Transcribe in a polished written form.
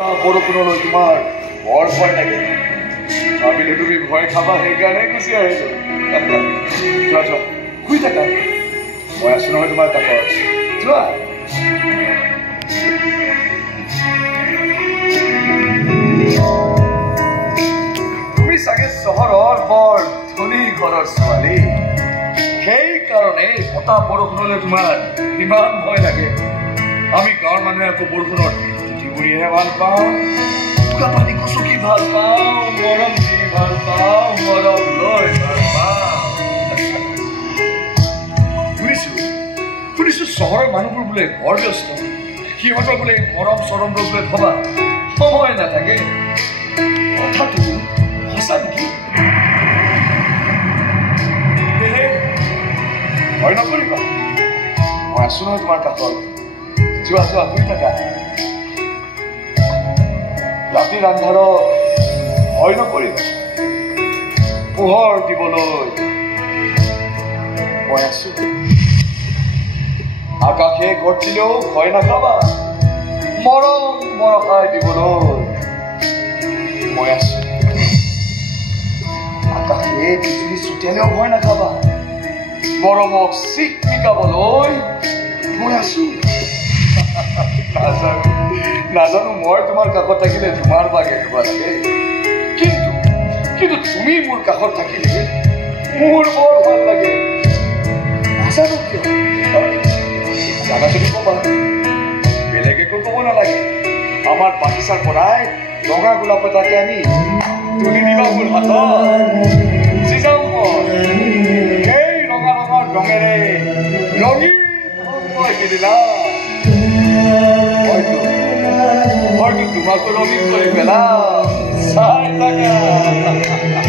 বৰষুণলৈ তোমাৰ বৰ ভয় লাগে ভাবিলো তুমি ভয় খাবা সেইকাৰণে গুচি আহিলো যোৱা যোৱা শুই থাকা মই আছো নহয় তোমাৰ কাষত যোৱা তুমি চাগে চহৰৰ বৰ ধনী ঘৰৰ ছোৱালী সেইকাৰণে বতাহ বৰষুণলৈ তোমাৰ ইমান ভয় লাগে আমি গাঁৱৰ মানুহে আকৌ বৰষুণত বুঢ়ীহে ভাল পাওঁ বোকা পানী কুচুকি ভাল পাওঁ মৰম দি ভাল পাওঁ মৰম লৈ ভাল পাওঁ শুনিছো চহৰৰ মানুহবোৰ বোলে বৰ ব্যস্ত সিহঁতৰ বোলে মৰম চৰম বোলে ভবা সময় নাথাকে কথাটো সঁচা নেকি ভয় নকৰিবা মই আছো নহয় তোমাৰ কাষত যোৱা যোৱা শুই থাকা ৰাতিৰ আন্ধাৰত ভয় নকৰিবা পোহৰ দিবলৈ মই আছো আকাশে গৰ্জিলেও ভয় নাখাবা মৰম বৰষাই দিবলৈ মই আছো আকাশে বিজুলী ছটিয়ালেও ভয় নাখাবা মৰমক চিক মিকাবলৈ মই আছো নাজানো মই তোমাৰ কাষত থাকিলে তোমাৰ বাগে এনেকুৱা লাগে কিন্তু তুমি মোৰ কাষত থাকিলে মোৰ বৰ ভাল লাগে নাজানো কিয় জানা যদি কবা বেলেগ একো ক'ব নালাগে আমাৰ বাগিচাৰ পৰাই ৰঙা গোলাপ এটাকে আনি তুলি দিবা মোৰ হাতত যাওঁ মই সেই ৰঙা ৰঙৰ ৰঙেৰে ৰঙীন মই কিনিলা হয়তো তোমাকো ৰঙীন কৰি পেলাম চাই থাকা